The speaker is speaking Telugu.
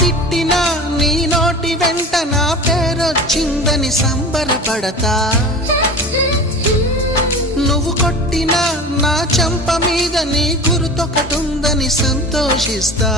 తిట్టినా నీ నోటి వెంట నా పేరొచ్చిందని సంబరపడతా. నువ్వు కొట్టినా నా చెంప మీద నీ గుర్తొకటుందని సంతోషిస్తా.